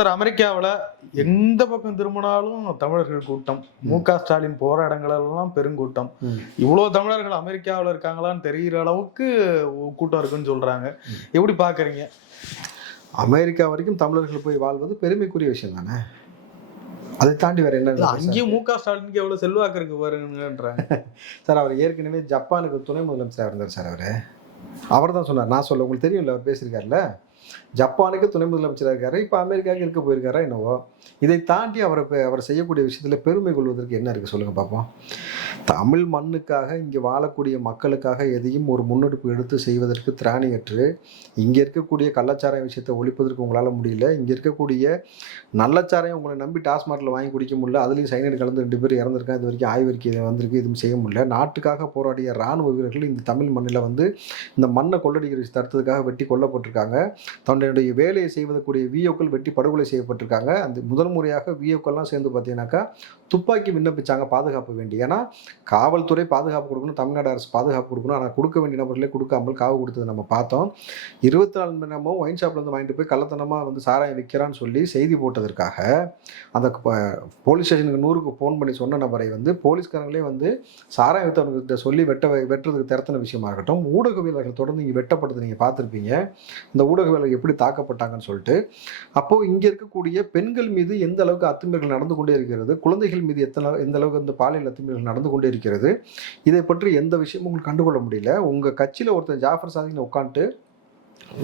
Sir, அமெரிக்காவில் எந்த பக்கம் திரும்பினாலும் தமிழர்கள் கூட்டம். மு.க.ஸ்டாலின் போற இடங்களெல்லாம் பெருங்கூட்டம். இவ்வளோ தமிழர்கள் அமெரிக்காவில் இருக்காங்களான்னு தெரிகிற அளவுக்கு கூட்டம் இருக்குன்னு சொல்றாங்க. எப்படி பாக்குறீங்க? அமெரிக்கா வரைக்கும் தமிழர்கள் போய் வாழ்வது பெருமைக்குரிய விஷயம் தானே. அதை தாண்டி வேற என்ன? அங்கேயும் மு.க.ஸ்டாலினுக்கு எவ்வளவு செல்வாக்கு இருக்கு பாருங்கன்றாங்க. சார், அவர் ஏற்கனவே ஜப்பானுக்கு துணை முதலமைச்சராக இருந்தார் சார். அவர் தான் சொன்னார். நான் சொல்ல உங்களுக்கு தெரியும்ல, அவர் பேசியிருக்காருல்ல. ஜப்பானுக்கு துணை முதலமைச்சராக இருக்காரு, இப்போ அமெரிக்காவுக்கு இருக்க போயிருக்காரா என்னவோ. இதை தாண்டி அவர் செய்யக்கூடிய விஷயத்தில் பெருமை கொள்வதற்கு என்ன இருக்குது சொல்லுங்கள் பார்ப்போம். தமிழ் மண்ணுக்காக இங்கே வாழக்கூடிய மக்களுக்காக எதையும் ஒரு முன்னெடுப்பு எடுத்து செய்வதற்கு திராணியற்று இங்கே இருக்கக்கூடிய கள்ளச்சாராய விஷயத்தை ஒழிப்பதற்கு உங்களால் முடியல. இங்கே இருக்கக்கூடிய நல்லச்சாரையும் உங்களை நம்பி டாஸ்மார்க்கில் வாங்கி குடிக்க முடியல. அதுலேயும் சைனைடு கலந்து 2 பேர் இறந்துருக்காங்க. இது வரைக்கும் ஆய்வறிக்கை வந்திருக்கு. எதுவும் செய்ய முடியல. நாட்டுக்காக போராடிய இராணுவ வீரர்கள் இந்த தமிழ் மண்ணில் இந்த மண்ணை கொள்ளடிக்கிற தடுத்ததுக்காக வெட்டி கொல்லப்பட்டிருக்காங்க. தன்னுடைய வேலையை செய்வதற்குரிய விஓக்கள் வெட்டி படுகொலை செய்யப்பட்டிருக்காங்க. அந்த முதல் முறையாக விஓக்கள்லாம் சேர்ந்து பார்த்தீங்கன்னாக்கா துப்பாக்கி விண்ணப்பிச்சாங்க பாதுகாப்பு வேண்டி. ஏன்னா காவல்துறை பாதுகாப்பு கொடுக்கணும், தமிழ்நாடு அரசு பாதுகாப்பு கொடுக்கணும். ஆனால் கொடுக்க வேண்டிய நபர்களே கொடுக்காமல் காவு கொடுத்தது நம்ம பார்த்தோம். 24 மணி நேரமும் ஒயின் ஷாப்லேருந்து வாங்கிட்டு போய் கள்ளத்தனமாக சாராயம் விற்கிறான்னு சொல்லி செய்தி போட்டதற்காக அந்த போலீஸ் ஸ்டேஷனுக்கு 100க்கு ஃபோன் பண்ணி சொன்ன நபரை போலீஸ்காரங்களே சாராயம் வித்தவர்கிட்ட சொல்லி வெட்டுறதுக்கு திறத்தின விஷயமா இருக்கட்டும். ஊடகவியலர்கள் தொடர்ந்து இங்கே வெட்டப்பட்டது நீங்கள் பார்த்துருப்பீங்க. இந்த ஊடகவியலர்கள் எப்படி தாக்கப்பட்டாங்கன்னு சொல்லிட்டு. அப்போது இங்கே இருக்கக்கூடிய பெண்கள் மீது எந்த அளவுக்கு அத்துமீறல்கள் நடந்து கொண்டே இருக்கிறது, குழந்தைகள் மீது எந்த அளவுக்கு இந்த பாலியல் அத்துமீறல்கள் நடந்து கொண்டே இருக்கிறது. இதை பற்றி எந்த விஷயமும் உங்களுக்கு கண்டுகொள்ள முடியல. உங்கள் கட்சியில் ஒருத்தர் ஜாஃபர் சாதிக்னு உட்காந்துட்டு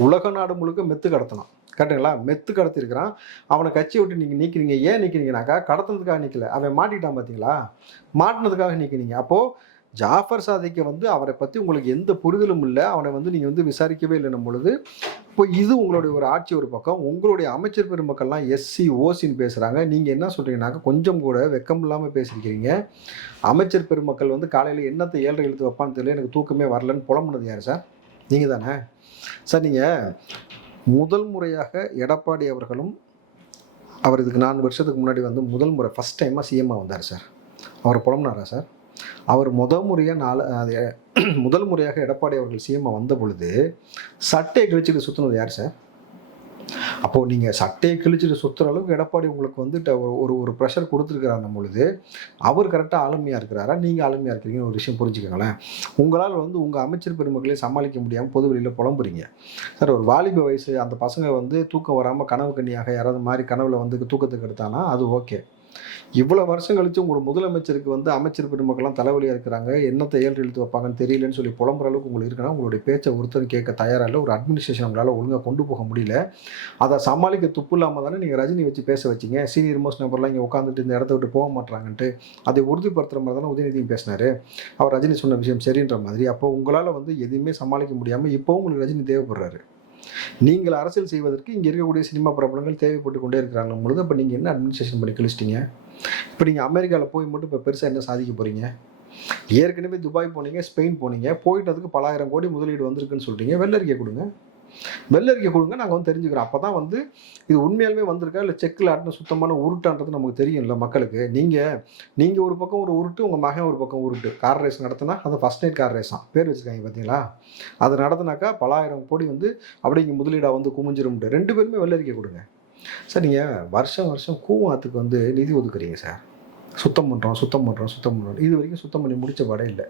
உலக நாடு முழுக்க மெத்து கடத்தலாம். கரெக்டுங்களா? மெத்து கடத்திருக்கிறான். அவனை கட்சியை விட்டு நீங்கள் நீக்கிறீங்க. ஏன் நீக்கிறீங்கனாக்கா கடத்தினதுக்காக நீக்கல, அவன் மாட்டிட்டான். பார்த்தீங்களா? மாட்டினதுக்காக நீக்கிறீங்க. அப்போது ஜாஃபர் சாதிக்கு அவரை பற்றி உங்களுக்கு எந்த புரிதலும் இல்லை. அவனை நீங்கள் விசாரிக்கவே இல்லைன்னும் பொழுது இப்போ இது உங்களுடைய ஒரு ஆட்சி ஒரு பக்கம். உங்களுடைய அமைச்சர் பெருமக்கள்லாம் எஸ்சி ஓசின்னு பேசுகிறாங்க. நீங்கள் என்ன சொல்கிறீங்கன்னாக்கா கொஞ்சம் கூட வெக்கம் இல்லாமல் பேசியிருக்கிறீங்க. அமைச்சர் பெருமக்கள் காலையில் என்னத்தை 7:30 எழுத்து வைப்பான்னு தெரியல, எனக்கு தூக்கமே வரலன்னு புலம்புனது யார் சார்? நீங்கள் தானே சார். நீங்கள் முதல் முறையாக எடப்பாடி அவர்களும் அவர் இதுக்கு 4 வருஷத்துக்கு முன்னாடி முதல் முறை ஃபஸ்ட் டைமாக சிஎம்மாக வந்தார் சார். அவர் புலம்புனாரா சார்? அவர் முதல் முறையாக எடப்பாடி அவர்கள் சிஎம்மாக வந்த பொழுது சட்டையை கிழிச்சிட்டு சுற்றுனது யார் சார்? அப்போது நீங்கள் சட்டையை கிழிச்சிட்டு சுற்றுற அளவுக்கு எடப்பாடி உங்களுக்கு ஒரு ப்ரெஷர் கொடுத்துருக்கிறாருன்னும் பொழுது அவர் கரெக்டாக ஆளுமையாக இருக்கிறாரா, நீங்கள் ஆளுமையாக இருக்கிறீங்கன்னு ஒரு விஷயம் புரிஞ்சுக்கோங்களேன். உங்களால் உங்கள் அமைச்சர் பெருமக்களே சமாளிக்க முடியாமல் பொது வெளியில் புலம்புறீங்க சார். ஒரு வாலிப வயசு அந்த பசங்க தூக்கம் வராமல் கனவு கண்ணியாக யாராவது மாதிரி கனவுல தூக்கத்துக்கு எடுத்தானா அது ஓகே. இவ்வளோ வருஷம் கழிச்சு உங்களோட முதலமைச்சருக்கு அமைச்சர் பெருமக்கள்லாம் தலைவலியாக இருக்கிறாங்க, என்னத்தை 7 எழுத்து வைப்பாங்கன்னு தெரியலன்னு சொல்லி புலம்புற அளவுக்கு உங்களுக்கு இருக்குன்னா உங்களுடைய பேச்சை ஒருத்தர் கேட்க தயாராக இல்லை. ஒரு அட்மினிஸ்ட்ரேஷன் உங்களால் ஒழுங்காக கொண்டு போக முடியல. அதை சமாளிக்க துப்பு இல்லாமல் தானே நீங்கள் ரஜினி வச்சு பேச வச்சிங்க. சீனியர் மோஸ்ட் நம்பர்லாம் இங்கே உட்காந்துட்டு இந்த இடத்த விட்டு போக மாட்டாங்கன்ட்டு அதை உறுதிப்படுத்துகிற மாதிரி தானே உதயநிதியும் பேசினார். அவர் ரஜினி சொன்ன விஷயம் சரின்ற மாதிரி. அப்போ உங்களால் எதுவுமே சமாளிக்க முடியாமல் இப்போ உங்களுக்கு ரஜினி தேவைப்படுறாரு. நீங்கள் அரசியல் செய்வதற்கு இங்கே இருக்கக்கூடிய சினிமா பிரபலங்கள் தேவைப்பட்டு கொண்டே இருக்கிறாங்க பொழுது அப்போ நீங்கள் என்ன அட்மினிஸ்ட்ரேஷன் பண்ணி கழிச்சிட்டிங்க? இப்போ நீங்கள் அமெரிக்காவில் போய் மட்டும் இப்போ பெருசாக என்ன சாதிக்க போகிறீங்க? ஏற்கனவே துபாய் போனீங்க, ஸ்பெயின் போனீங்க, போயிட்டதுக்கு பல ஆயிரம் கோடி முதலீடு வந்திருக்குன்னு சொல்கிறீங்க. வெள்ளரிக்கை கொடுங்க, நாங்கள் தெரிஞ்சுக்கிறோம். அப்போ தான் இது உண்மையாலுமே வந்திருக்கா இல்லை செக்கில் ஆட்டின சுத்தமான உருட்டான்றது நமக்கு தெரியும்ல மக்களுக்கு. நீங்கள் ஒரு பக்கம் ஒரு உருட்டு, உங்கள் மகன் ஒரு பக்கம் உருட்டு. கார் ரேஸ் நடத்தினா அது ஃபஸ்ட் நைட் கார் ரேஸ் தான் பேர் வச்சுருக்காங்க பார்த்தீங்களா? அது நடத்தினாக்கா பல ஆயிரம் கோடி அப்படியே இங்கே முதலீடாக குமிஞ்சிரும்ட்டு 2 பேருமே வெள்ளரிக்கை கொடுங்க சார். நீங்கள் வருஷம் கூவாத்துக்கு நிதி ஒதுக்குறீங்க சார். சுத்தம் பண்ணுறோம். இது வரைக்கும் சுத்தம் பண்ணி முடித்த பாடே இல்லை.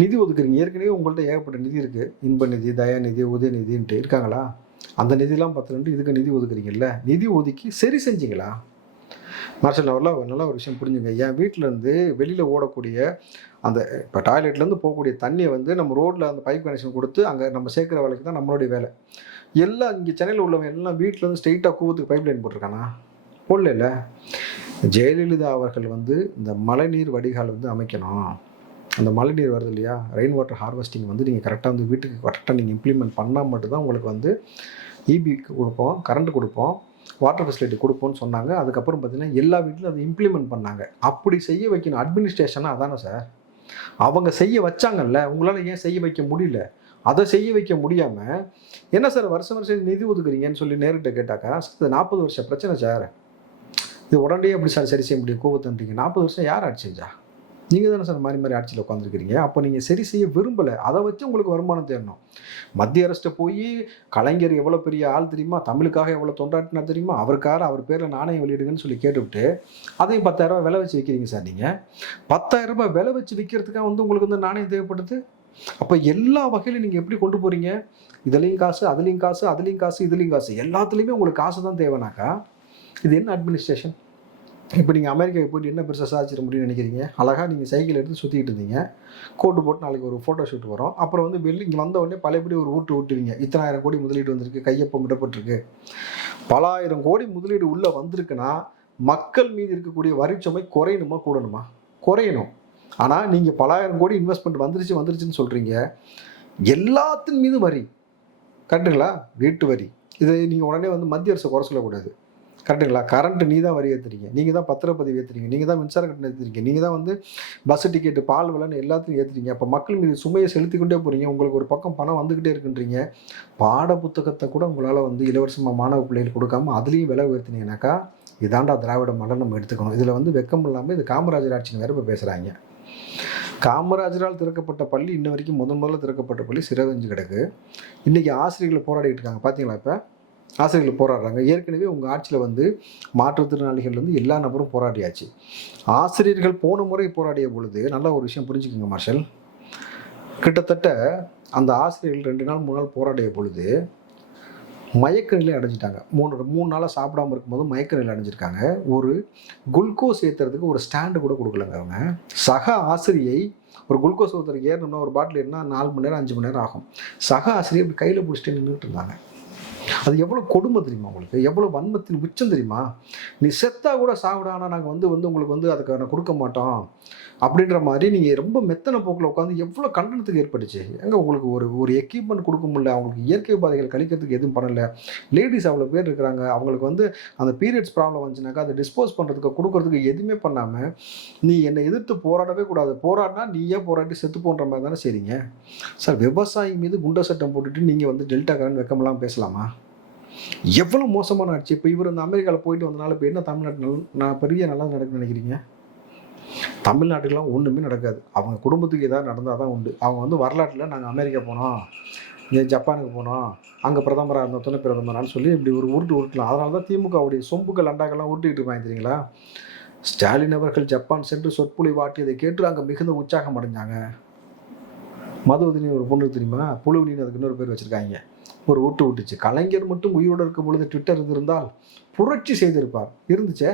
நிதி ஒதுக்குறீங்க. ஏற்கனவே உங்கள்கிட்ட ஏகப்பட்ட நிதி இருக்குது. இன்ப நிதி, தயாநிதி, உதயநிதின்ட்டு இருக்காங்களா? அந்த நிதிலாம் பார்த்துட்டு இதுக்கு நிதி ஒதுக்குறீங்கல்ல. நிதி ஒதுக்கி சரி செஞ்சீங்களா? மார்ஷல் அவர்லாம் நல்ல ஒரு விஷயம் புரிஞ்சுங்க. என் வீட்டிலேருந்து வெளியில் ஓடக்கூடிய அந்த இப்போ டாய்லெட்லேருந்து போகக்கூடிய தண்ணியை நம்ம ரோட்டில் அந்த பைப் கனெக்ஷன் கொடுத்து அங்கே நம்ம சேர்க்குற வேலைக்கு தான் நம்மளுடைய வேலை. எல்லாம் இங்கே சென்னையில் உள்ளவங்க எல்லாம் வீட்டிலேருந்து ஸ்ட்ரெயிட்டாக கூவத்துக்கு பைப் லைன் போட்டிருக்கானா? போடல. ஜெயலலிதா அவர்கள் இந்த மழைநீர் வடிகால் அமைக்கணும். அந்த மழைநீர் வருது இல்லையா, ரெயின் வாட்டர் ஹார்வெஸ்டிங் நீங்கள் கரெக்டாக வீட்டுக்கு கரெக்டாக நீங்கள் இம்ப்ளிமெண்ட் பண்ணால் மட்டும்தான் உங்களுக்கு இபி கொடுப்போம், கரண்ட் கொடுப்போம், வாட்டர் ஃபெசிலிட்டி கொடுப்போம்னு சொன்னாங்க. அதுக்கப்புறம் பார்த்தீங்கன்னா எல்லா வீட்டிலும் அதை இம்ப்ளிமெண்ட் பண்ணாங்க. அப்படி செய்ய வைக்கணும் அட்மினிஸ்ட்ரேஷனாக அதானே சார்? அவங்க செய்ய வச்சாங்கல்ல, உங்களால் ஏன் செய்ய வைக்க முடியல? அதை செய்ய வைக்க முடியாமல் என்ன சார் வருஷம் நிதி ஒதுக்குறீங்கன்னு சொல்லி நேரிட்ட கேட்டாக்கா 40 வருஷ பிரச்சனை சார். இது உடனே எப்படி சார் சரி செய்ய முடியும்? கோவத்தன்றீங்க. 40 வருஷம் யார் ஆட்சி செஞ்சா? நீங்கள் தானே சார் மாறி மாறி ஆட்சியில் உட்காந்துருக்கிறீங்க. அப்போ நீங்கள் சரி செய்ய விரும்பலை, அதை வச்சு உங்களுக்கு வருமானம் தேடணும். மத்திய அரசு போய் கலைஞர் எவ்வளோ பெரிய ஆள் தெரியுமா, தமிழுக்காக எவ்வளோ தொண்டாட்டினா தெரியுமா, அவருக்காக அவர் பேரில் நாணயம் வெளியிடுங்கன்னு சொல்லி கேட்டுவிட்டு அதையும் 10,000 ரூபாய் விலை வச்சு விற்கிறீங்க சார். நீங்கள் 10,000 ரூபாய் விலை வச்சு விற்கிறதுக்காக உங்களுக்கு வந்து நாணயம் தேவைப்படுது. அப்போ எல்லா வகையிலும் நீங்கள் எப்படி கொண்டு போகிறீங்க? இதுலேயும் காசு, அதுலேயும் காசு, அதுலேயும் காசு, இதுலேயும் காசு, எல்லாத்துலேயுமே உங்களுக்கு காசு தான் தேவைனாக்கா இது என்ன அட்மினிஸ்ட்ரேஷன்? இப்போ நீங்கள் அமெரிக்காவுக்கு போய்ட்டு என்ன பெருசாக சாதிச்சிட முடியும்னு நினைக்கிறீங்க? அழகாக நீங்கள் சைக்கிள் எடுத்து சுற்றிக்கிட்டு இருந்தீங்க, கோட்டு போட்டு நாளைக்கு ஒரு ஃபோட்டோ ஷூட் வரும், அப்புறம் வந்து வெளில இங்கே வந்த உடனே பழையபடி ஒரு ஊட்டுவீங்க. இத்தனை ஆயிரம் கோடி முதலீடு வந்திருக்கு, கையொப்பம் இடப்பட்டிருக்கு. பல ஆயிரம் கோடி முதலீடு உள்ளே வந்திருக்குன்னா மக்கள் மீது இருக்கக்கூடிய வரிச்சுமை குறையணுமா கூடணுமா? குறையணும். ஆனால் நீங்கள் பல ஆயிரம் கோடி இன்வெஸ்ட்மெண்ட் வந்துருச்சுன்னு சொல்கிறீங்க, எல்லாத்தின் மீது வரி. கரெக்டுங்களா? வீட்டு வரி, இதை நீங்கள் உடனே வந்து மத்திய அரசை குறை சொல்லக்கூடாது. கரெக்டுங்களா? கரண்ட்டு நீ தான் வரி ஏற்றுறீங்க, நீங்கள் தான் பத்திரப்பதிவு ஏற்றுறீங்க, நீங்கள் தான் மின்சார கட்டணம் ஏற்றுறீங்க, நீங்கள் தான் வந்து பஸ் டிக்கெட்டு, பால் விலைன்னு எல்லாத்தையும் ஏற்றுறீங்க. அப்போ மக்கள் மீது சுமையை செலுத்திக்கொண்டே போகிறீங்க. உங்களுக்கு ஒரு பக்கம் பணம் வந்துக்கிட்டே இருக்குன்றீங்க. பாட புத்தகத்தை கூட உங்களால் வந்து இலவசமாக மாணவ பிள்ளைகள் கொடுக்காம அதுலேயும் விலை உயர்த்தினீங்கன்னாக்கா இதாண்டா திராவிட மாடல் நம்ம எடுத்துக்கணும். இதில் வந்து வெக்கம் இல்லாமல் இது காமராஜர் ஆட்சின்னு வேறு இப்போ பேசுகிறாங்க. காமராஜரால் திறக்கப்பட்ட பள்ளி இன்ன வரைக்கும் முதல்ல திறக்கப்பட்ட பள்ளி சிறவஞ்சு கிடக்கு. இன்றைக்கி ஆசிரியர்கள் போராடிட்டு இருக்காங்க. பார்த்தீங்களா? இப்போ ஆசிரியர்கள் போராடுறாங்க. ஏற்கனவே உங்கள் ஆட்சியில் வந்து மாற்றுத்திறனாளிகள் வந்து எல்லா நபரும் போராடியாச்சு. ஆசிரியர்கள் போன முறை போராடிய பொழுது நல்ல ஒரு விஷயம் புரிஞ்சுக்கோங்க மார்ஷல். கிட்டத்தட்ட அந்த ஆசிரியர்கள் 2 நாள் 3 நாள் போராடிய பொழுது மயக்க நிலை அடைஞ்சிட்டாங்க. 3 நாளாக சாப்பிடாமல் இருக்கும்போது மயக்க நிலை அடைஞ்சிருக்காங்க. ஒரு குளுக்கோஸ் ஏற்றுறதுக்கு ஒரு ஸ்டாண்டு கூட கொடுக்கலங்க அவங்க. சக ஆசிரியை ஒரு குளுக்கோஸ் ஒருத்தருக்கு ஏறணும்னா ஒரு பாட்டில் ஏறினா 4 மணி நேரம் 5 மணி நேரம் ஆகும். சக ஆசிரியை இப்படி கையில் பிடிச்சிட்டு நின்றுட்டு இருந்தாங்க. அது எவ்வளோ கொடுமை தெரியுமா உங்களுக்கு? எவ்வளோ வன்மத்தின் உச்சம் தெரியுமா? நீ செத்தா கூட சாப்பிடானா நாங்கள் வந்து உங்களுக்கு வந்து அதுக்கு கொடுக்க மாட்டோம் அப்படின்ற மாதிரி நீங்கள் ரொம்ப மெத்தனை போக்கில் உட்காந்து எவ்வளோ கண்டனத்துக்கு ஏற்பட்டுச்சு. எங்கே உங்களுக்கு ஒரு எக்யூப்மெண்ட் கொடுக்க முடியல, அவங்களுக்கு இயற்கை உபாதைகள் கழிக்கிறதுக்கு எதுவும் பண்ணலை. லேடிஸ் அவ்வளோ பேர் இருக்கிறாங்க, அவங்களுக்கு வந்து அந்த பீரியட்ஸ் ப்ராப்ளம் வந்துச்சுனாக்கா அதை டிஸ்போஸ் பண்ணுறதுக்கு கொடுக்கறதுக்கு எதுவுமே பண்ணாமல் நீ என்னை எதிர்த்து போராடவே கூடாது, போராடினா நீயே போராட்டி செத்து போன்ற மாதிரி தானே செய்றீங்க சார். விவசாயி மீது குண்ட சட்டம் போட்டுட்டு நீங்கள் வந்து டெல்டாக்காரன் வெக்கமெல்லாம் பேசலாமா? எவ்வளோ மோசமான ஆட்சி. இப்போ இவர் இந்த அமெரிக்காவில் போயிட்டு வந்தனால இப்போ என்ன தமிழ்நாட்டில் நான் பெரிய நல்லா நடக்குன்னு நினைக்கிறீங்க? தமிழ்நாட்டுக்கெலாம் ஒன்றுமே நடக்காது. அவங்க குடும்பத்துக்கு ஏதாவது நடந்தால் தான் உண்டு. அவங்க வந்து வரலாற்றில் நாங்கள் அமெரிக்கா போனோம், இங்கே ஜப்பானுக்கு போனோம், அங்கே பிரதமராக இருந்தோம், துணை பிரதமரான்னு சொல்லி இப்படி ஒரு உருட்டலாம். அதனால தான் திமுகவுடைய சொம்புகள் அண்டாக்கெல்லாம் உருட்டிக்கிட்டு இருப்பாங்க தெரியுங்களா? ஸ்டாலின் அவர்கள் ஜப்பான் சென்று சொற்பொழிவு வாட்டியதை கேட்டு அங்கே மிகுந்த உற்சாகம் அடைஞ்சாங்க. மதுவதினி ஒரு பொண்ணு தெரியுமா? புழுவினின்னு அதுக்கு இன்னொரு பேர் வச்சுருக்காங்க. ஒரு விட்டுச்சு. கலைஞர் மட்டும் உயிரோடு இருக்கும் பொழுது ட்விட்டர் இருந்திருந்தால் புரட்சி செய்திருப்பார். இருந்துச்சே,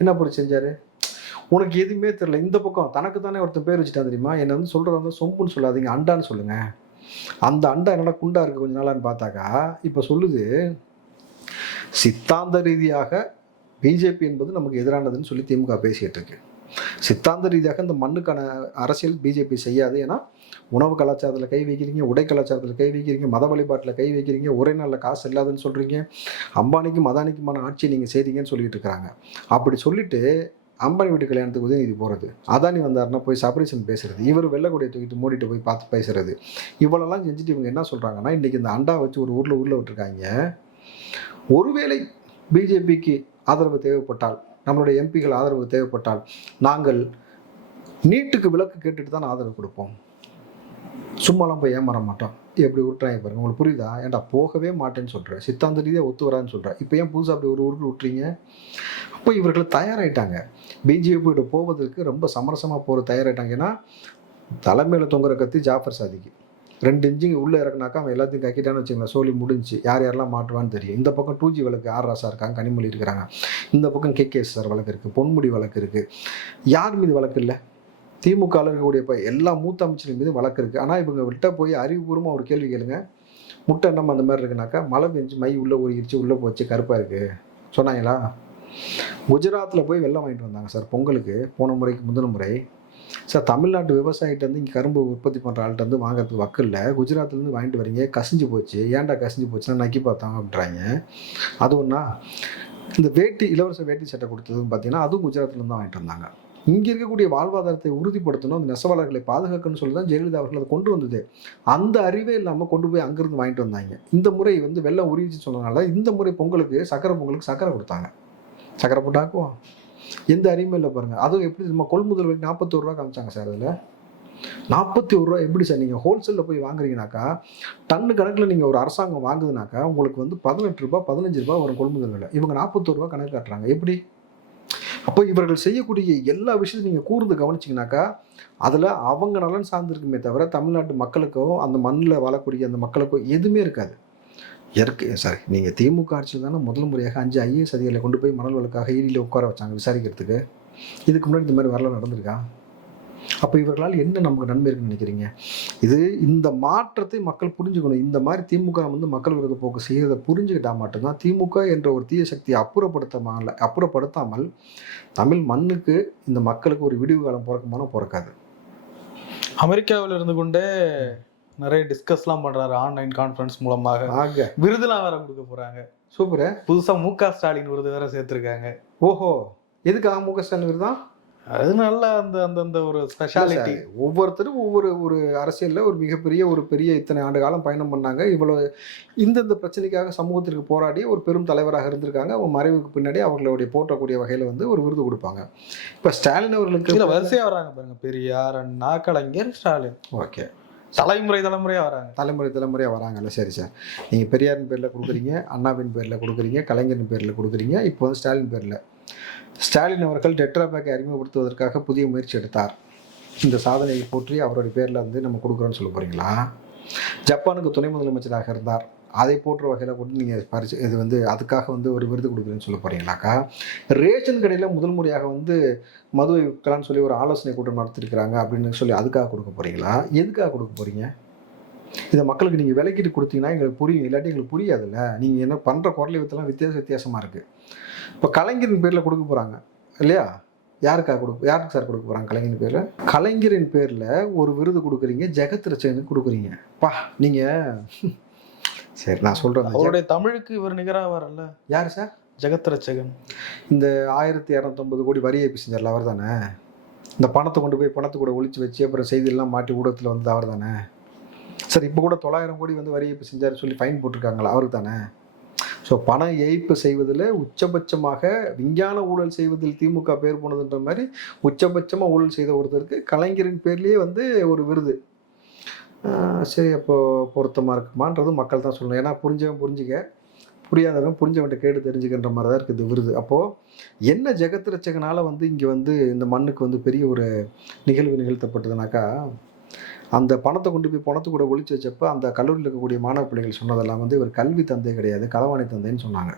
என்ன புரட்சி செஞ்சார்? உனக்கு எதுவுமே தெரியல. இந்த பக்கம் தனக்கு தானே ஒருத்தன் பேர் வச்சுட்டா தெரியுமா? என்னை வந்து சொல்கிறது வந்து சொம்புன்னு சொல்லாதீங்க, அண்டான்னு சொல்லுங்கள். அந்த அண்டா என்னடா குண்டா இருக்குது கொஞ்ச நாளான்னு பார்த்தாக்கா இப்போ சொல்லுது சித்தாந்த ரீதியாக பிஜேபி என்பது நமக்கு எதிரானதுன்னு சொல்லி திமுக பேசிகிட்டு இருக்கு. சித்தாந்த ரீதியாக இந்த மண்ணுக்கான அரசியல் பிஜேபி செய்யாது. ஏன்னா உணவு கலாச்சாரத்தில் கை வைக்கிறீங்க, உடை கலாச்சாரத்தில் கை வைக்கிறீங்க, மத வழிபாட்டில் கை வைக்கிறீங்க, ஒரே நாளில் காசு இல்லாதுன்னு சொல்கிறீங்க, அம்பானிக்கும் அதானிக்குமான ஆட்சியை நீங்கள் செய்தீங்கன்னு சொல்லிட்டு இருக்கிறாங்க. அப்படி சொல்லிட்டு அம்பானி வீட்டு கல்யாணத்துக்கு உதயநிதி போகிறது, அதானி வந்தாருன்னா போய் சபரீசன் பேசுறது, இவர் வெள்ளக்கூடிய தூக்கிட்டு மூடிட்டு போய் பார்த்து பேசுறது, இவ்வளோலாம் செஞ்சுட்டு இவங்க என்ன சொல்கிறாங்கன்னா இன்றைக்கி இந்த அண்டா வச்சு ஒரு ஊரில் விட்டுருக்காங்க. ஒருவேளை பிஜேபிக்கு ஆதரவு தேவைப்பட்டால், நம்மளுடைய எம்பிகள் ஆதரவு தேவைப்பட்டால் நாங்கள் நீட்டுக்கு விலக்கு கேட்டுட்டு தான் ஆதரவு கொடுப்போம், சும்மாலாம் போய் ஏமாற மாட்டோம். எப்படி விட்டுறாங்க பாருங்க. உங்களுக்கு புரியுதா? ஏன்டா போகவே மாட்டேன்னு சொல்கிறேன், சித்தாந்த ரீதியாக ஒத்து வரான்னு சொல்கிறேன், இப்போ ஏன் புதுசாக அப்படி ஒரு உருட்டு விட்டுறீங்க? அப்போ இவர்கள் தயாராகிட்டாங்க, பிஜேபியோட போவதற்கு ரொம்ப சமரசமாக போகிற தயாராகிட்டாங்க. ஏன்னா தலைமையில் தொங்குற கத்தி ஜாஃபர் சாதிக்கு 2 இன்ச்சு உள்ளே இறக்குனாக்கா அவன் எல்லாத்தையும் கக்கிட்டான்னு வச்சுங்களேன், சோழி முடிஞ்சு யார் யாரெல்லாம் மாட்டுவான்னு தெரியும். இந்த பக்கம் 2G வழக்கு ஆர் ராசா இருக்காங்க, கனிமொழி இருக்கிறாங்க, இந்த பக்கம் கேகேஎஸ் சார் வழக்கு இருக்குது, பொன்முடி வழக்கு இருக்குது. யார் மீது வழக்கு இல்லை? திமுகவில் இருக்கக்கூடிய எல்லா மூத்த அமைச்சர்கள் மீது வழக்கு இருக்குது. ஆனால் இவங்க விட்ட போய் அறிவுபூர்வமாக ஒரு கேள்வி கேளுங்க, முட்டை நம்ம அந்த மாதிரி இருக்குனாக்கா மழை பெஞ்சு மை உள்ளே ஊறிடுச்சு, உள்ளே போச்சு, கருப்பாக இருக்குது சொன்னாங்களா? குஜராத்தில் போய் வெள்ளம் வாங்கிட்டு வந்தாங்க சார் பொங்கலுக்கு, போன முறைக்கு முந்தின முறை சார். தமிழ்நாட்டு விவசாயிகிட்ட வந்து இங்கே கரும்பு உற்பத்தி பண்ணுற ஆள்கிட்ட வந்து வாங்கிறதுக்கு வக்கில்ல, குஜராத்லேருந்து வாங்கிட்டு வரீங்க, கசிஞ்சு போச்சு. ஏன்டா கசிஞ்சு போச்சுன்னா நக்கி பார்த்தாங்க அப்படின்றாங்க. அது ஒன்றா. இந்த வேட்டி இலவச வேட்டி சட்டை கொடுத்ததுன்னு பார்த்தீங்கன்னா அதுவும் குஜராத்லேருந்து தான் வாங்கிட்டு வந்தாங்க. இங்கே இருக்கக்கூடிய வாழ்வாதாரத்தை உறுதிப்படுத்தணும், அந்த நெசவாளர்களை பாதுகாக்கணும்னு சொல்லி தான் ஜெயலலிதா அவர்கள் அதை கொண்டு வந்தது. அந்த அறிவே இல்லாமல் கொண்டு போய் அங்கேருந்து வாங்கிட்டு வந்தாங்க. இந்த முறை வந்து வெள்ளம் உரிச்சு சொன்னதுனால இந்த முறை பொங்கலுக்கு சக்கரை பொங்கலுக்கு சக்கரை கொடுத்தாங்க. சக்கரை போட்டாக்குவோம். எந்த அறிவுமே இல்லை பாருங்க. அதுவும் எப்படி நம்ம கொள்முதல் விலை 41 ரூபா காமிச்சாங்க சார். அதில் 41 ரூபா எப்படி சார்? நீங்கள் ஹோல்சேலில் போய் வாங்குறீங்கனாக்கா டன்னு கணக்கில் நீங்கள் ஒரு அரசாங்கம் வாங்குதுனாக்கா உங்களுக்கு வந்து 18 ரூபா 15 ரூபா வரும் கொள்முதல் விலை. இவங்க 41 ரூபா கணக்கு காட்டுறாங்க. எப்படி? அப்போ இவர்கள் செய்யக்கூடிய எல்லா விஷயத்தையும் நீங்கள் கூர்ந்து கவனிச்சிங்கனாக்கா அதில் அவங்க நலன் சார்ந்திருக்குமே தவிர தமிழ்நாட்டு மக்களுக்கோ அந்த மண்ணில் வாழக்கூடிய அந்த மக்களுக்கோ எதுவுமே இருக்காது. சாரி, நீங்கள் திமுக ஆட்சியில் தானே முதல் முறையாக 5 IAS அதிகாரிகளை கொண்டு போய் மணல் வழக்காக ஈடியில் உட்கார வச்சாங்க விசாரிக்கிறதுக்கு. இதுக்கு முன்னாடி இந்த மாதிரி வரலாறு நடந்திருக்கா? அப்போ இவர்களால் என்ன நமக்கு நன்மை இருக்குன்னு நினைக்கிறீங்க? இந்த மாற்றத்தை மக்கள் புரிஞ்சுக்கணும். இந்த மாதிரி திமுக வந்து மக்கள் விரோத போக்கு செய்கிறத புரிஞ்சுக்கிட்டா மட்டும்தான் திமுக என்ற ஒரு தீய சக்தியை அப்புறப்படுத்தாமல் தமிழ் மண்ணுக்கு இந்த மக்களுக்கு ஒரு விடிவு காலம் பிறக்காது. அமெரிக்காவில் இருந்து கொண்டே நிறைய டிஸ்கஸ்லாம் பண்றாரு ஆன்லைன் கான்ஃபரன்ஸ் மூலமாக. விருதுலாம் வேற கொடுக்க போறாங்க. சூப்பர். புதுசா MK ஸ்டாலின் விருது வேற சேர்த்திருக்காங்க. ஓஹோ, எதுக்கு MK ஸ்டாலின் விருது? அது நல்ல அந்த ஒரு ஸ்பெஷாலிட்டி. ஒவ்வொருத்தரும் ஒரு அரசியலில் ஒரு மிகப்பெரிய ஒரு பெரிய இத்தனை ஆண்டு காலம் பயணம் பண்ணாங்க. இவ்வளோ இந்தந்த பிரச்சனைக்காக சமூகத்திற்கு போராடி ஒரு பெரும் தலைவராக இருந்திருக்காங்க. அவங்க மறைவுக்கு பின்னாடி அவர்களுடைய போற்றக்கூடிய வகையில் வந்து ஒரு விருது கொடுப்பாங்க. இப்போ ஸ்டாலின் அவர்களுக்கு வரிசையாக வராங்க பாருங்க. பெரியார், அண்ணா, கலைஞர், ஸ்டாலின். ஓகே, தலைமுறையாக வராங்க. தலைமுறையாக வராங்கல்ல. சரி சார், நீங்கள் பெரியாரின் பேரில் கொடுக்குறீங்க, அண்ணாவின் பேரில் கொடுக்குறீங்க, கலைஞரின் பேரில் கொடுக்குறீங்க, இப்போ வந்து ஸ்டாலின் பேரில். ஸ்டாலின் அவர்கள் டெட்ராபேக்கை அறிமுகப்படுத்துவதற்காக புதிய முயற்சி எடுத்தார். இந்த சாதனையை போற்றி அவருடைய பேரில் வந்து நம்ம கொடுக்குறோன்னு சொல்ல போகிறீங்களா? ஜப்பானுக்கு துணை முதலமைச்சராக இருந்தார், அதை போன்ற வகையில் கொண்டு நீங்கள் இது வந்து அதுக்காக வந்து ஒரு விருது கொடுக்குறேன்னு சொல்ல போகிறீங்களாக்கா? ரேஷன் கடையில் முதல் முறையாக வந்து மதுவை விற்கலான்னு சொல்லி ஒரு ஆலோசனை கூட்டம் நடத்திருக்கிறாங்க அப்படின்னு சொல்லி அதுக்காக கொடுக்க போகிறீங்களா? எதுக்காக கொடுக்க போகிறீங்க? இதை மக்களுக்கு நீங்கள் விலைக்கிட்டு கொடுத்தீங்கன்னா எங்களுக்கு புரியும், இல்லாட்டி எங்களுக்கு புரியாதுல்ல. நீங்கள் என்ன பண்ணுற குரலை வித்தெல்லாம் வித்தியாசமாக இருக்குது. இப்போ கலைஞரின் பேரில் கொடுக்க போகிறாங்க இல்லையா? யாருக்கு சார் கொடுக்க போகிறாங்க? கலைஞரின் பேரில். கலைஞரின் பேரில் ஒரு விருது கொடுக்குறீங்க, ஜெகத் ரட்சகனுக்கு கொடுக்குறீங்க. நீங்கள் சரி, நான் சொல்கிறேன். அவருடைய தமிழுக்கு இவர் நிகராக வரல. யார் சார்? ஜெகத் ரட்சகன். இந்த 1250 கோடி வரி ஏய்ப்பு செஞ்சார்ல, அவர் தானே? இந்த பணத்தை கொண்டு போய் பணத்தை கூட ஒழிச்சு வச்சு அப்புறம் செய்தியெல்லாம் மாட்டி ஊடகத்தில் வந்து அவர் தானே? சார், இப்போ கூட 900 கோடி வந்து வரி ஏய்ப்பு செஞ்சார் சொல்லி ஃபைன் போட்டிருக்காங்களா, அவருக்கு தானே? ஸோ பண ஏய்ப்பு செய்வதில் உச்சபட்சமாக விஞ்ஞான ஊழல் செய்வதில் திமுக பேர் போனதுன்ற மாதிரி உச்சபட்சமாக ஊழல் செய்த ஒருத்தருக்கு கலைஞரின் பேர்லேயே வந்து ஒரு விருது. சரி, அப்போது பொருத்தமாக இருக்குமான்றது மக்கள் தான் சொல்லணும். ஏன்னா புரிஞ்சுக்க, புரியாதவன் புரிஞ்சவன்ட்ட கேட்டு தெரிஞ்சுக்கின்ற மாதிரி தான் இருக்குது விருது. அப்போது என்ன ஜெகத் ரட்சகனால் வந்து இங்கே வந்து இந்த மண்ணுக்கு வந்து பெரிய ஒரு நிகழ்வு நிகழ்த்தப்பட்டதுனாக்கா, அந்த பணத்தை கொண்டு போய் பணத்தை கூட ஒழிச்சு வச்சப்போ அந்த கல்லூரியில் இருக்கக்கூடிய மாணவ பிள்ளைகள் சொன்னதெல்லாம் வந்து இவர் கல்வி தந்தை கிடையாது, களவாணி தந்தைன்னு சொன்னாங்க.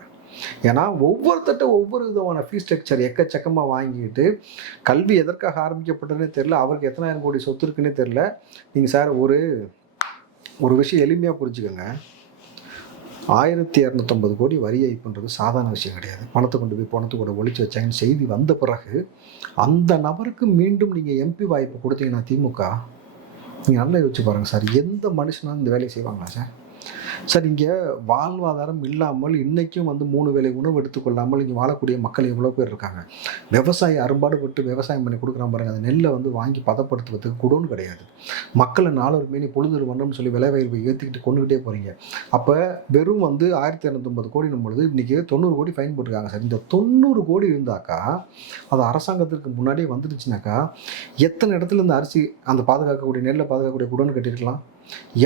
ஏன்னா ஒவ்வொரு விதமான ஃபீஸ் ஸ்ட்ரக்சர் எக்கச்சக்கமாக வாங்கிட்டு கல்வி எதற்காக ஆரம்பிக்கப்பட்டதுன்னே தெரில, அவருக்கு எத்தனாயிரம் கோடி சொத்து இருக்குன்னே தெரில. நீங்கள் சார் ஒரு விஷயம் எளிமையாக புரிஞ்சுக்கோங்க. 1250 கோடி வரி ஏய்ப்புன்றது சாதாரண விஷயம் கிடையாது. பணத்தை கொண்டு போய் பணத்தை கூட ஒழிச்சு வச்சாங்கன்னு செய்தி வந்த பிறகு அந்த நபருக்கு மீண்டும் நீங்கள் MP வாய்ப்பு கொடுத்தீங்கன்னா திமுக, நீங்கள் நல்லா யோசிச்சு பாருங்கள் சார், எந்த மனுஷனாலும் இந்த வேலையை செய்வாங்களா சார்? சார், இங்கே வாழ்வாதாரம் இல்லாமல் இன்றைக்கும் வந்து 3 வேளை உணவு எடுத்துக்கொள்ளாமல் இங்கே வாழக்கூடிய மக்கள் எவ்வளோ பேர் இருக்காங்க. விவசாயி அரும்பாடுபட்டு விவசாயம் பண்ணி கொடுக்குறான் பாருங்க. அந்த நெல்லை வந்து வாங்கி பதப்படுத்துவதுக்கு குடோன் கிடையாது. மக்களை நாளொரு மீனி பொழுது வண்ணம்னு சொல்லி விலை வயிறு ஏற்றிக்கிட்டு கொண்டுகிட்டே போகிறீங்க. அப்போ வெறும் வந்து 1250 கோடினும் பொழுது இன்றைக்கி 90 கோடி ஃபைன் போட்டிருக்காங்க சார். இந்த 90 கோடி இருந்தாக்கா அது அரசாங்கத்திற்கு முன்னாடியே வந்துடுச்சுனாக்கா எத்தனை இடத்துல இந்த அரிசி அந்த பாதுகாக்கக்கூடிய நெல்லை பாதுகாக்கக்கூடிய குடோன் கட்டியிருக்கலாம்?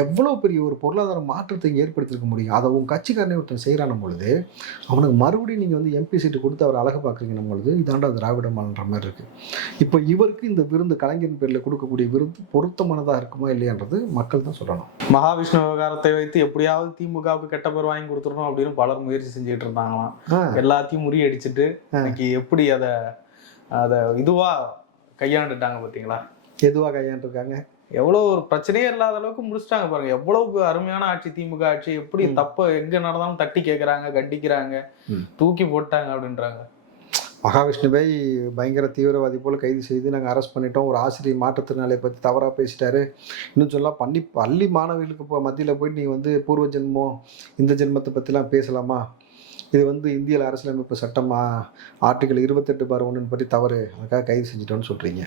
எவ்வளோ பெரிய ஒரு பொருளாதார மாற்றத்தை ஏற்படுத்திருக்க முடியும். அதை உங்கள் கட்சிக்காரனே ஒருத்தன் செய்கிறான பொழுது அவனுக்கு மறுபடியும் நீங்கள் வந்து MP சீட்டு கொடுத்து அவர் அழகாக பார்க்குறீங்கன்னும் பொழுது இதாண்டா திராவிட மாநின்ற மாதிரி இருக்குது. இப்போ இவருக்கு இந்த விருந்து கலைஞரின் பேரில் கொடுக்கக்கூடிய விருந்து பொருத்தமானதாக இருக்குமா இல்லையான்றது மக்கள் தான் சொல்லணும். மகாவிஷ்ணு விவகாரத்தை வைத்து எப்படியாவது திமுகவுக்கு கெட்ட பேர் வாங்கி கொடுத்துடணும் அப்படின்னு பலர் முயற்சி செஞ்சுட்டு இருந்தாங்களாம். எல்லாத்தையும் முறியடிச்சுட்டு இன்னைக்கு எப்படி அதை இதுவாக கையாண்டுட்டாங்க பார்த்தீங்களா? எதுவாக கையாண்டுருக்காங்க? எவ்வளோ ஒரு பிரச்சனையே இல்லாத அளவுக்கு முடிச்சிட்டாங்க பாருங்க. எவ்வளவு அருமையான ஆட்சி திமுக ஆட்சி. எப்படி தப்ப எங்க நடந்தாலும் தட்டி கேட்கறாங்க, கண்டிக்கிறாங்க, தூக்கி போட்டாங்க அப்படின்றாங்க. மகாவிஷ்ணுவை பயங்கர தீவிரவாதி போல் கைது செய்து நாங்கள் அரெஸ்ட் பண்ணிட்டோம். ஒரு ஆசிரியர் மாற்றுத்திறனாளியை பற்றி தவறாக பேசிட்டாரு. இன்னும் சொல்லலாம் பள்ளி மாணவர்களுக்கு மத்தியில் போயிட்டு நீங்கள் வந்து பூர்வ ஜென்மம் இந்த ஜென்மத்தை பற்றிலாம் பேசலாமா? இது வந்து இந்திய அரசியலமைப்பு சட்டமா ஆர்டிகல் 28/1 பற்றி தவறு, அதுக்காக கைது செஞ்சிட்டோன்னு சொல்கிறீங்க.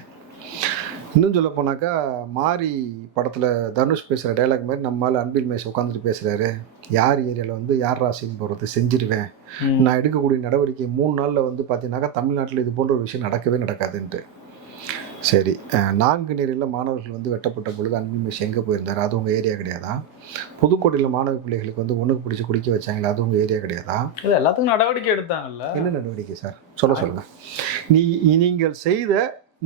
இன்னும் சொல்ல போனாக்கா மாரி படத்தில் தனுஷ் பேசுகிற டைலாக் மாதிரி நம்மளால் அன்பில் மேஷ் உட்காந்துட்டு பேசுகிறாரு, யார் ஏரியாவில் வந்து யார் ராசின்னு போகிறது செஞ்சிருவேன், நான் எடுக்கக்கூடிய நடவடிக்கை 3 நாளில் வந்து பார்த்தீங்கன்னாக்கா தமிழ்நாட்டில் இது போன்ற ஒரு விஷயம் நடக்கவே நடக்காதுன்ட்டு. சரி, நாங்குநேரியில் மாணவர்கள் வந்து வெட்டப்பட்ட பொழுது அன்பில் மேஷ் எங்கே போயிருந்தார்? அது உங்கள் ஏரியா கிடையாதா? புதுக்கோட்டையில் மாணவ பிள்ளைகளுக்கு வந்து ஒன்றுக்கு பிடிச்சி குடிக்க வச்சாங்களே, அது உங்கள் ஏரியா கிடையாதா? இது எல்லாத்துக்கும் நடவடிக்கை எடுத்தாங்கல்ல. என்ன நடவடிக்கை சார்? சொல்லுங்கள்.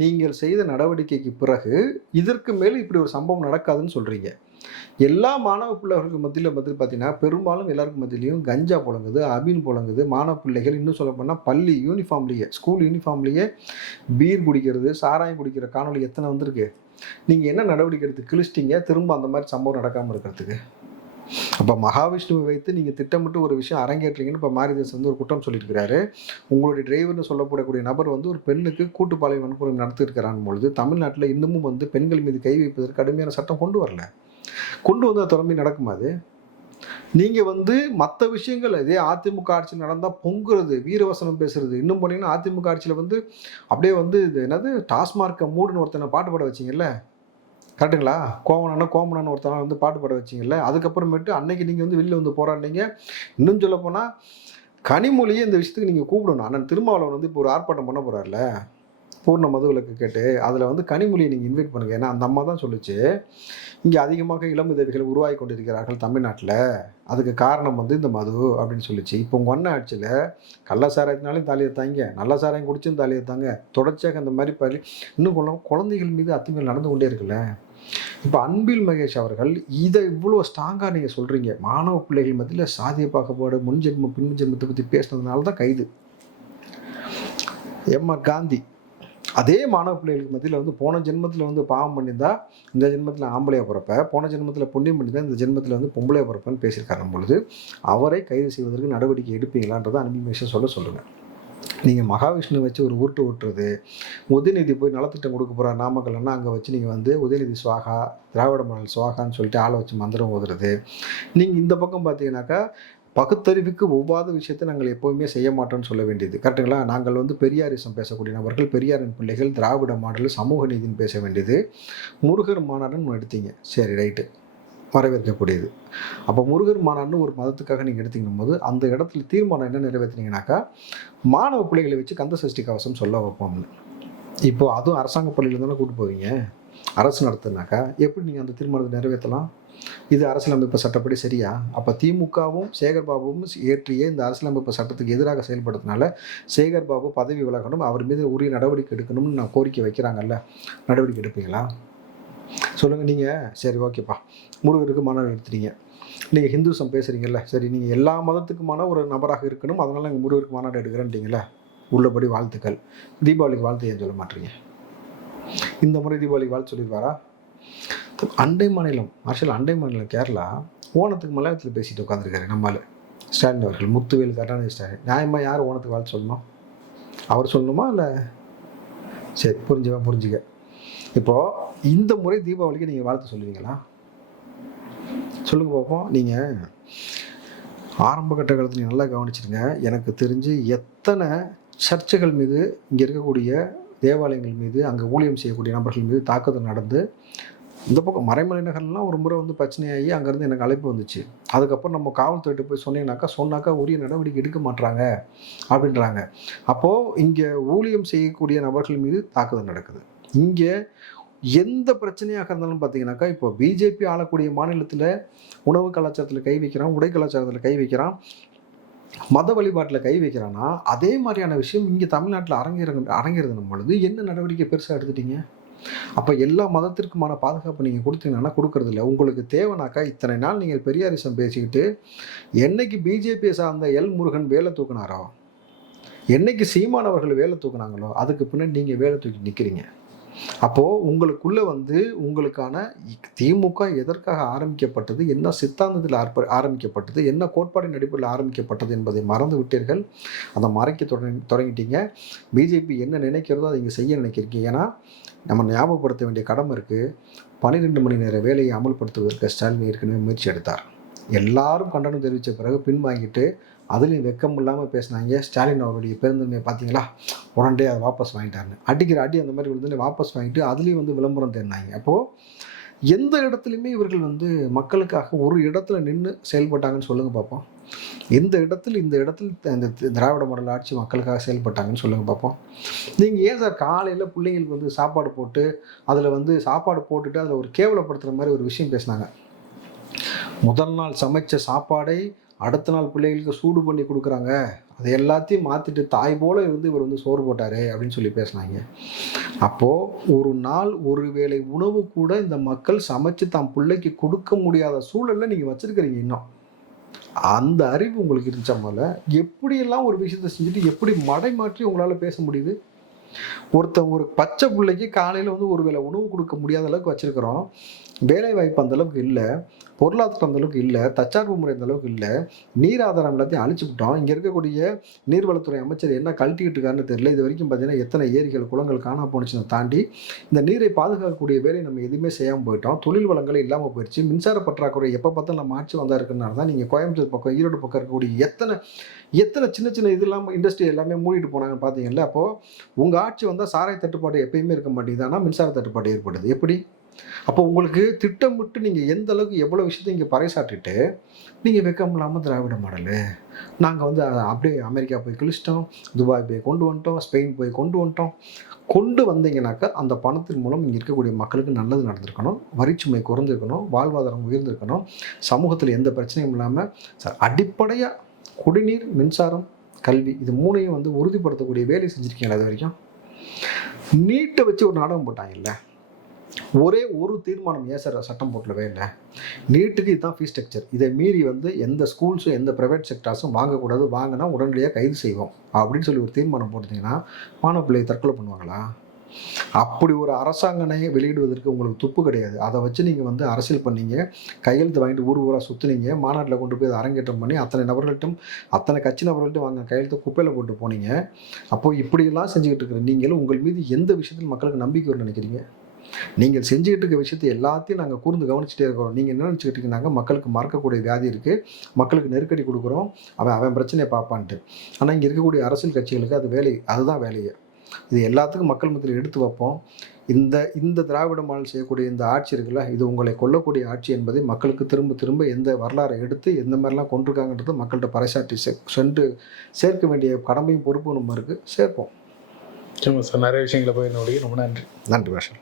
நீங்கள் செய்த நடவடிக்கைக்கு பிறகு இதற்கு மேல் இப்படி ஒரு சம்பவம் நடக்காதுன்னு சொல்கிறீங்க. எல்லா மாணவ பிள்ளைகளுக்கு மத்தியில் பார்த்தீங்கன்னா பெரும்பாலும் எல்லாருக்கும் மத்தியிலையும் கஞ்சா புழங்குது, அபின் புழங்குது. மாணவ பிள்ளைகள் இன்னும் சொல்ல போனால் பள்ளி யூனிஃபார்ம்லேயே, ஸ்கூல் யூனிஃபார்ம்லேயே பீர் குடிக்கிறது, சாராயம் குடிக்கிற காணொலி எத்தனை வந்திருக்கு? நீங்கள் என்ன நடவடிக்கை எடுத்து கிழிச்சிட்டிங்க திரும்ப அந்த மாதிரி சம்பவம் நடக்காமல் இருக்கிறதுக்கு? அப்போ மகாவிஷ்ணுவை வைத்து நீங்கள் திட்டமிட்டு ஒரு விஷயம் அரங்கேற்றீங்கன்னு இப்போ மாரிதாஸ் வந்து ஒரு குற்றம் சொல்லியிருக்கிறாரு. உங்களுடைய டிரைவர்னு சொல்லப்படக்கூடிய நபர் வந்து ஒரு பெண்ணுக்கு கூட்டுப்பாளையம் வன்முறை நடத்திருக்கிறான் பொழுது தமிழ்நாட்டில் இன்னமும் வந்து பெண்கள் மீது கை வைப்பதற்கு கடுமையான சட்டம் கொண்டு வரல. கொண்டு வந்து அது தொடர்ந்து நடக்குமா? அது நீங்கள் வந்து மற்ற விஷயங்கள் இதே அதிமுக ஆட்சி நடந்தால் பொங்குறது, வீரவசனம் பேசுறது, இன்னும் போனீங்கன்னா அதிமுக ஆட்சியில் வந்து அப்படியே வந்து இது என்னது டாஸ்மார்க்கை மூடுன்னு ஒருத்தனை பாட்டு பாட வச்சிங்கல்ல, கரெக்டுங்களா? கோமனன்னு ஒருத்தனை வந்து பாட்டு பாட வச்சிங்கல்ல. அதுக்கப்புறமேட்டு அன்னைக்கு நீங்கள் வந்து வெளியில் வந்து போராடினீங்க. இன்னும் சொல்ல போனால் கனிமொழியே இந்த விஷயத்துக்கு நீங்கள் கூப்பிடணும். அண்ணன் திருமாவளவன் வந்து இப்போ ஒரு ஆர்ப்பாட்டம் பண்ண போகிறார்ல பூர்ண மது விலக்கு கேட்டு, அதில் வந்து கனிமொழியை நீங்கள் இன்வைட் பண்ணுங்கள். ஏன்னா அந்த அம்மா தான் சொல்லிச்சு, இங்கே அதிகமாக இளம் விதவைகள் உருவாகி கொண்டிருக்கிறார்கள் தமிழ்நாட்டில், அதுக்கு காரணம் வந்து இந்த மது அப்படின்னு சொல்லிச்சு. இப்போ உங்கள் ஒன்றை ஆட்சியில் கள்ள சாராயத்தினாலையும் தாலியை தாங்க, நல்ல சாராயம் குடிச்சும் தாலியை தாங்க, தொடர்ச்சியாக அந்த மாதிரி இன்னும் குழந்தைகள் மீது அத்துமீறல் நடந்து கொண்டே இருக்குல்ல. இப்போ அன்பில் மகேஷ் அவர்கள் இதை இவ்வளோ ஸ்ட்ராங்காக நீங்கள் சொல்கிறீங்க, மாணவ பிள்ளைகள் மத்தியில் சாதிய பாகுபாடு முன்ஜென்மம் பின்ஜென்மத்தை பற்றி பேசினதுனால தான் கைது. எம்ஆர் காந்தி அதே மாணவ பிள்ளைகளுக்கு மத்தியில் வந்து போன ஜென்மத்தில் வந்து பாவம் பண்ணியிருந்தா இந்த ஜென்மத்தில் ஆம்பளையா பிறப்ப, போன ஜென்மத்தில் புண்ணியம் பண்ணியிருந்தா இந்த ஜென்மத்தில் வந்து பொம்பளையா பிறப்பன்னு பேசியிருக்காரு பொழுது அவரை கைது செய்வதற்கு நடவடிக்கை எடுப்பீங்களான்றதை அன்பில் மகேஷ் சொல்லுங்கள். நீங்கள் மகாவிஷ்ணு வச்சு ஒரு உருட்டு ஓட்டுறது, உதயநிதி போய் நலத்திட்டம் கொடுக்க போகிறார் நாமக்கல்னா அங்கே வச்சு நீங்கள் வந்து உதயநிதி சுவாகா, திராவிட மாடல் சுவாகான்னு சொல்லிட்டு ஆளை வச்சு மந்திரம் ஓதுறது. நீங்கள் இந்த பக்கம் பார்த்தீங்கன்னாக்கா பகுத்தறிவுக்கு ஒவ்வாத விஷயத்தை நாங்கள் எப்போவுமே செய்ய மாட்டோம்னு சொல்ல வேண்டியது, கரெக்டுங்களா? நாங்கள் வந்து பெரியாரிசம் பேசக்கூடிய நபர்கள், பெரியாரின் பிள்ளைகள், திராவிட மாடல், சமூக நீதினு பேச வேண்டியது. முருகர் மாநாடுன்னு எடுத்தீங்க, சரி ரைட்டு, வரவேற்கக்கூடியது. அப்போ முருகர் மாநாடுன்னு ஒரு மதத்துக்காக நீங்கள் எடுத்துக்கணும் போது அந்த இடத்துல தீர்மானம் என்ன நிறைவேற்றினீங்கன்னாக்கா மாணவ பிள்ளைகளை வச்சு கந்த சஷ்டி கவசம் சொல்ல வைப்போம்னு. இப்போது அதுவும் அரசாங்க பள்ளியில் தானே கூட்டு போவீங்க, அரசு நடத்துனாக்கா எப்படி நீங்கள் அந்த தீர்மானத்தை நிறைவேற்றலாம்? இது அரசியலமைப்பு சட்டப்படி சரியா? அப்போ திமுகவும் சேகர்பாபுவும் ஏற்றிய இந்த அரசியலமைப்பு சட்டத்துக்கு எதிராக செயல்படுறதுனால சேகர்பாபு பதவி விலகணும், அவர் மீது உரிய நடவடிக்கை எடுக்கணும்னு நான் கோரிக்கை வைக்கிறாங்கல்ல, நடவடிக்கை எடுப்பீங்களா? சொல்லுங்கள். நீங்கள் சரி ஓகேப்பா முருகருக்கு மாநாடு எடுத்துட்டீங்க, நீங்கள் ஹிந்துசம் பேசுகிறீங்கல்ல, சரி நீங்கள் எல்லா மதத்துக்குமான ஒரு நபராக இருக்கணும், அதனால் நீங்கள் முருகருக்கு மாநாடு எடுக்கிறேன்ட்டீங்களே, உள்ளபடி வாழ்த்துக்கள். தீபாவளிக்கு வாழ்த்து ஏன் சொல்ல மாட்டீங்க? இந்த முறை தீபாவளிக்கு வாழ்த்து சொல்லிடுவாரா? அண்டை மாநிலம் அண்டை மாநிலம் கேரளா ஓணத்துக்கு மலையாளத்தில் பேசிட்டு உட்காந்துருக்காரு நம்மளால் ஸ்டாலின் அவர்கள், முத்துவேல் கருணாநிதி ஸ்டாலின். நியாயமாக யார் ஓணத்துக்கு வாழ்த்து சொல்லணும்? அவர் சொல்லணுமா இல்லை? சரி புரிஞ்சுக்க. இப்போது இந்த முறை தீபாவளிக்கு நீங்கள் வாழ்த்து சொல்லுவீங்களா? சொல்லுங்க பார்ப்போம். நீங்கள் ஆரம்ப கட்ட காலத்தில் நீங்கள் நல்லா கவனிச்சிருங்க. எனக்கு தெரிஞ்சு எத்தனை சர்ச்சைகள் மீது, இங்கே இருக்கக்கூடிய தேவாலயங்கள் மீது, அங்கே ஊழியம் செய்யக்கூடிய நபர்கள் மீது தாக்குதல் நடந்து, இந்த பக்கம் மறைமலை நகர்லாம் ஒரு முறை வந்து பிரச்சனையாகி அங்கேருந்து எனக்கு அழைப்பு வந்துச்சு. அதுக்கப்புறம் நம்ம காவல்துறையிட்ட போய் சொன்னாக்கா உரிய நடவடிக்கை எடுக்க மாட்டாங்க அப்படின்றாங்க. அப்போது இங்கே ஊழியம் செய்யக்கூடிய நபர்கள் மீது தாக்குதல் நடக்குது. இங்கே எந்த பிரச்சனையாக இருந்தாலும் பார்த்தீங்கன்னாக்கா, இப்போ பிஜேபி ஆளக்கூடிய மாநிலத்தில் உணவு கலாச்சாரத்தில் கை வைக்கிறான், உடை கலாச்சாரத்தில் கை வைக்கிறான், மத வழிபாட்டில் கை வைக்கிறான்னா, அதே மாதிரியான விஷயம் இங்கே தமிழ்நாட்டில் அரங்கேறதும் பொழுது என்ன நடவடிக்கை பெருசாக எடுத்துட்டீங்க? அப்போ எல்லா மதத்திற்குமான பாதுகாப்பு நீங்கள் கொடுத்தீங்கன்னா கொடுக்கறது இல்லை. உங்களுக்கு தேவைனாக்கா இத்தனை நாள் நீங்கள் பெரியாரிசம் பேசிக்கிட்டு என்னைக்கு பிஜேபியை சார்ந்த எல் முருகன் வேலை தூக்குனாரோ, என்னைக்கு சீமானவர்கள் வேலை தூக்குனாங்களோ, அதுக்கு பின்னாடி நீங்கள் வேலை தூக்கி நிற்கிறீங்க. அப்போது உங்களுக்குள்ளே வந்து உங்களுக்கான திமுக எதற்காக ஆரம்பிக்கப்பட்டது, என்ன சித்தாந்தத்தில் ஆரம்பிக்கப்பட்டது, என்ன கோட்பாடின் அடிப்படையில் ஆரம்பிக்கப்பட்டது என்பதை மறந்து விட்டீர்கள். அதை மறைக்க தொடங்கிட்டீங்க. பிஜேபி என்ன நினைக்கிறதோ அதை இங்கே செய்ய நினைக்கிறீங்க. ஏன்னா நம்ம ஞாபகப்படுத்த வேண்டிய கடமை இருக்குது. 12 மணி நேர வேலையை அமல்படுத்துவதற்கு ஸ்டாலின் ஏற்கனவே முயற்சி எடுத்தார். எல்லாரும் கண்டனம் தெரிவித்த பிறகு பின்வாங்கிட்டு அதுலேயும் வெக்கம் இல்லாமல் பேசினாங்க. ஸ்டாலின் அவருடைய பெருந்தன்மையை பார்த்தீங்களா, உடனே அதை வாபஸ் வாங்கிட்டாருன்னு அடிக்கிற அடி அந்த மாதிரி விழுந்து வாபஸ் வாங்கிட்டு அதுலேயும் வந்து விளம்பரம் தேடினாங்க. அப்போது எந்த இடத்துலையுமே இவர்கள் வந்து மக்களுக்காக ஒரு இடத்துல நின்று செயல்பட்டாங்கன்னு சொல்லுங்கள் பார்ப்போம். இந்த இடத்துல இந்த திராவிட மாடல் ஆட்சி மக்களுக்காக செயல்பட்டாங்கன்னு சொல்லுங்கள் பார்ப்போம். நீங்கள் ஏன் சார் காலையில் பிள்ளைங்களுக்கு வந்து சாப்பாடு போட்டு அதில் வந்து சாப்பாடு போட்டுட்டு அதில் ஒரு கேவலப்படுத்துகிற மாதிரி ஒரு விஷயம் பேசினாங்க. முதல் நாள் சமைச்ச சாப்பாடை அடுத்த நாள் பிள்ளைகளுக்கு சூடு பண்ணி கொடுக்குறாங்க, அதை எல்லாத்தையும் மாற்றிட்டு தாய் போல இருந்து இவர் வந்து சோறு போட்டார் அப்படின்னு சொல்லி பேசினாங்க. அப்போது ஒரு நாள் ஒரு வேளை உணவு கூட இந்த மக்கள் சமைச்சு தான் பிள்ளைக்கு கொடுக்க முடியாத சூழலில் நீங்கள் வச்சுருக்கிறீங்க. இன்னும் அந்த அறிவு உங்களுக்கு இருந்துச்சா போல எப்படியெல்லாம் ஒரு விஷயத்தை செஞ்சுட்டு எப்படி மடை மாற்றி உங்களால் பேச முடியுது? ஒரு பச்சை பிள்ளைக்கு காலையில் வந்து ஒரு வேளை உணவு கொடுக்க முடியாத அளவுக்கு வச்சுருக்கிறோம். வேலை வாய்ப்பு அந்தளவுக்கு இல்லை, பொருளாதாரம் அந்தளவுக்கு இல்லை, தற்சார்பு முறை அந்தளவுக்கு இல்லை, நீர் ஆதாரம் எல்லாத்தையும் அழிச்சுவிட்டோம். இங்கே இருக்கக்கூடிய நீர்வளத்துறை அமைச்சர் என்ன கழட்டிக்கிட்டு இருக்காருன்னு தெரியல. இது வரைக்கும் பார்த்தீங்கன்னா எத்தனை ஏரிகள் குளங்கள் காணாம போணுச்சுன்னு தாண்டி இந்த நீரை பாதுகாக்கக்கூடிய வேலையை நம்ம எதுவுமே செய்யாமல் போயிட்டோம். தொழில் வளங்களே இல்லாமல் போயிடுச்சு. மின்சார பற்றாக்குறை எப்போ பார்த்தாலும் நம்ம ஆட்சி வந்தா இருக்கிறனால தான் நீங்கள் கோயம்புத்தூர் பக்கம் ஈரோடு பக்கம் இருக்கக்கூடிய எத்தனை சின்ன சின்ன இது இல்லாமல் இண்டஸ்ட்ரி எல்லாமே மூடிட்டு போனாங்கன்னு பார்த்தீங்கல்ல. அப்போது உங்கள் ஆட்சி வந்தால் சாராய தட்டுப்பாடு எப்பயுமே இருக்க மாட்டேங்குது, ஆனால் மின்சார தட்டுப்பாடு ஏற்படுது. எப்படி? அப்போ உங்களுக்கு திட்டமிட்டு நீங்கள் எந்த அளவுக்கு எவ்வளோ விஷயத்தை இங்கே பறைசாட்டிட்டு நீங்கள் வெக்கம் இல்லாமல் திராவிட மாடலு நாங்கள் வந்து அப்படியே அமெரிக்கா போய் கிழிச்சிட்டோம், துபாய் போய் கொண்டு வந்துட்டோம், ஸ்பெயின் போய் கொண்டு வந்துட்டோம். கொண்டு வந்தீங்கன்னாக்கா அந்த பணத்தின் மூலம் இங்கே இருக்கக்கூடிய மக்களுக்கு நல்லது நடந்திருக்கணும், வரிச்சுமை குறைஞ்சிருக்கணும், வாழ்வாதாரம் உயர்ந்திருக்கணும், சமூகத்தில் எந்த பிரச்சனையும் இல்லாமல் சார் அடிப்படையாக குடிநீர், மின்சாரம், கல்வி இது மூணையும் வந்து உறுதிப்படுத்தக்கூடிய வேலை செஞ்சுருக்கீங்களா? அது வரைக்கும் நீட்டை வச்சு ஒரு நாடகம் போட்டாங்கல்ல, ஒரே ஒரு தீர்மானம் ஏன் சார் சட்டம் போட்டலவே இல்லை. நீட்டுக்கு இதுதான் ஃபீஸ் ஸ்ட்ரக்சர், இதை மீறி வந்து எந்த ஸ்கூல்ஸும் எந்த ப்ரைவேட் செக்டார்ஸும் வாங்கக்கூடாது, வாங்கினா உடனடியாக கைது செய்வோம் அப்படின்னு சொல்லி ஒரு தீர்மானம் போட்டிங்கன்னா மாணவ பிள்ளையை தற்கொலை பண்ணுவாங்களா? அப்படி ஒரு அரசாங்கனை வெளியிடுவதற்கு உங்களுக்கு துப்பு கிடையாது. அதை வச்சு நீங்கள் வந்து அரசியல் பண்ணீங்க, கையெழுத்து வாங்கிட்டு ஊர் ஊராக சுற்றுனீங்க, மாநாட்டில் கொண்டு போய் அதை அரங்கேற்றம் பண்ணி அத்தனை கட்சி நபர்கள்ட்டும் வாங்க கையெழுத்து குப்பையில் போட்டு போனீங்க. அப்போது இப்படியெல்லாம் செஞ்சுக்கிட்டு இருக்கிற நீங்கள் உங்கள் மீது எந்த விஷயத்தில் மக்களுக்கு நம்பிக்கை வரும்னு நினைக்கிறீங்க? நீங்கள் செஞ்சுக்கிட்டு இருக்க விஷயத்தை எல்லாத்தையும் நாங்கள் கூர்ந்து கவனிச்சுட்டே இருக்கிறோம். நீங்கள் என்ன நினச்சிக்கிட்டு இருக்கீங்கன்னாங்க மக்களுக்கு மறக்கக்கூடிய வியாதி இருக்குது, மக்களுக்கு நெருக்கடி கொடுக்குறோம், அவன் பிரச்சனையை பார்ப்பான்ட்டு. ஆனால் இங்கே இருக்கக்கூடிய அரசியல் கட்சிகளுக்கு அதுதான் வேலையை. இது எல்லாத்துக்கும் மக்கள் மத்தியில் எடுத்து வைப்போம். இந்த திராவிட மாடல் செய்யக்கூடிய இந்த ஆட்சி இருக்குல்ல, இது உங்களை கொல்லக்கூடிய ஆட்சி என்பதை மக்களுக்கு திரும்ப திரும்ப எந்த வரலாறை எடுத்து எந்த மாதிரிலாம் கொண்டிருக்காங்கன்றது மக்கள்கிட்ட பறைசாற்றி சென்று சேர்க்க வேண்டிய கடமையும் பொறுப்பும் நம்ம இருக்குது. சேர்ப்போம். சார் நிறைய விஷயங்களை போய் ரொம்ப நன்றி. நன்றி பாஷா.